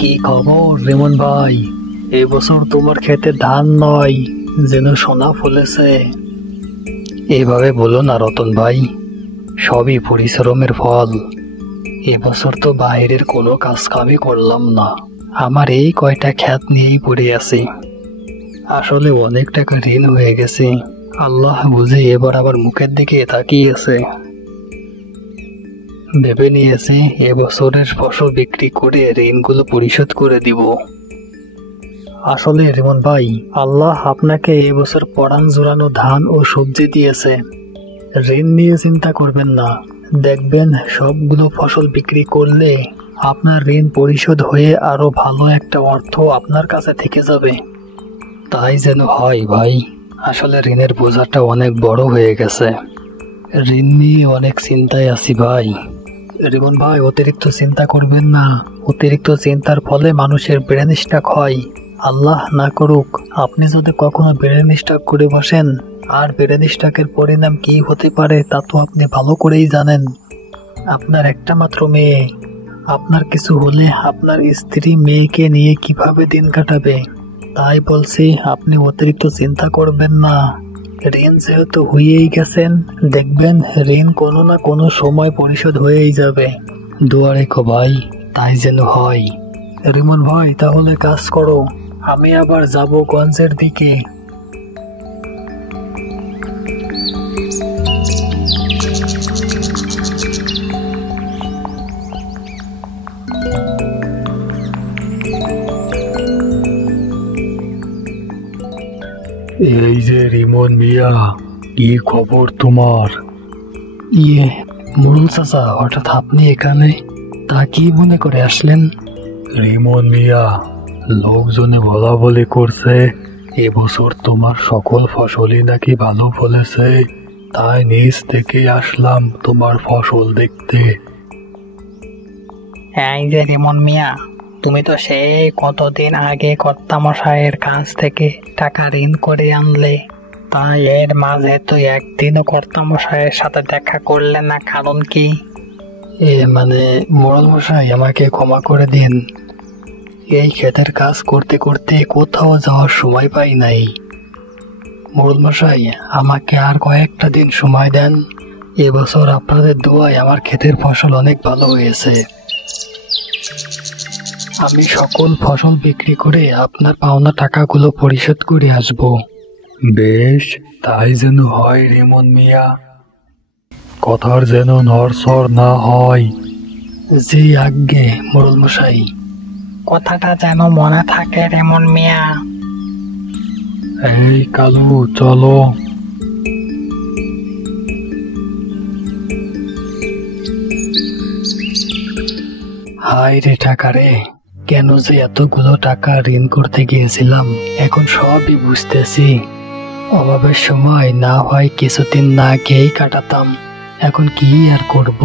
কি খবর রেমন ভাই? এবছর তোমার ক্ষেতে ধান নয়, যেন সোনা ফলেছে। এভাবে বলো না রতন ভাই, সবই পরিশ্রমের ফল। এবছর তো বাইরের কোনো কাজ কামই করলাম না, আমার এই কয়টা ক্ষেত নিয়েই পড়ে আছি। আসলে অনেক টাকা ঋণ হয়ে গেছে, আল্লাহ বুঝে এবার আবার মুখের দিকে তাকিয়েছে। ভেবে নিয়েছি এবছরের ফসল বিক্রি করে ঋণগুলো পরিশোধ করে দিব। আসলে রেমন ভাই, আল্লাহ আপনাকে এবছর পরাণ জোড়ানো ধান ও সবজি দিয়েছে। ঋণ নিয়ে চিন্তা করবেন না, দেখবেন সবগুলো ফসল বিক্রি করলে আপনার ঋণ পরিশোধ হয়ে আরো ভালো একটা অর্থ আপনার কাছে থেকে যাবে। তাই যেন হয় ভাই। আসলে ঋণের বোঝাটা অনেক বড় হয়ে গেছে, ঋণ নিয়ে অনেক চিন্তায় আছি ভাই। রিমন ভাই, অতিরিক্ত চিন্তা করবেন না। অতিরিক্ত চিন্তার ফলে মানুষের ব্রেন স্ট্রোক হয়। আল্লাহ না করুক আপনি যদি কখনো ব্রেন স্ট্রোক করে বসেন, আর ব্রেন স্ট্রোকের পরিণাম কি হতে পারে তা তো আপনি ভালো করেই জানেন। আপনার একটা মাত্র মেয়ে, আপনার কিছু হলে আপনার স্ত্রী মেয়েকে নিয়ে কিভাবে দিন কাটাবে? তাই বলছি আপনি অতিরিক্ত চিন্তা করবেন না। ঋণ যেহেতু হয়েই গেছেন, দেখবেন ঋণ কোনো না কোনো সময় পরিশোধ হয়েই যাবে। দোয়া রেখো ভাই, তাই যেন হয়। রিমন ভাই, তাহলে কাজ করো, আমি আবার যাব গঞ্জের দিকে। এই যে রিমন মিয়া, কি খবর তোমার? মোড়ল চাচা, হঠাৎ আপনি এখানে? তা কি মনে করে আসলেন? রিমন মিয়া, লোকজনে বলা বলি করছে এবছর তোমার সকল ফসলই নাকি ভালো ফলেছে, তাই নিজ থেকে আসলাম তোমার ফসল দেখতে। এই যে রিমন মিয়া, তুমি তো সেই কতদিন আগে কর্তামশাইয়ের কাছ থেকে টাকা ঋণ করে আনলে, তাই এর মাঝে তো একদিনও কর্তামশাইয়ের সাথে দেখা করলে না, কারণ কি? মানে মোড়ল মশাই, আমাকে ক্ষমা করে দিন। এই ক্ষেতের কাজ করতে করতে কোথাও যাওয়ার সময় পাই নাই। মোড়ল মশাই, আমাকে আর কয়েকটা দিন সময় দেন। এবছর আপনাদের দোয়ায় আমার ক্ষেতের ফসল অনেক ভালো হয়েছে। আমি সকল ফসল বিক্রি করে আপনার পাওনা টাকাগুলো পরিশোধ করে আসব। বেশ, তাই যেন হয় রিমন মিয়া, কথার যেন নড়চড় না হয়। জি আজ্ঞে মোড়ল মশাই। কথাটা যেন মনে থাকে রেমন মিয়া। এই কালু, চলো। হাই রে টাকা রে, কেন যে এতগুলো টাকা ঋণ করতে গিয়েছিলাম, এখন সবই বুঝতেছি। অভাবের সময় না হয় কিছুদিন না খেয়েই কাটাতাম, এখন কি আর করব।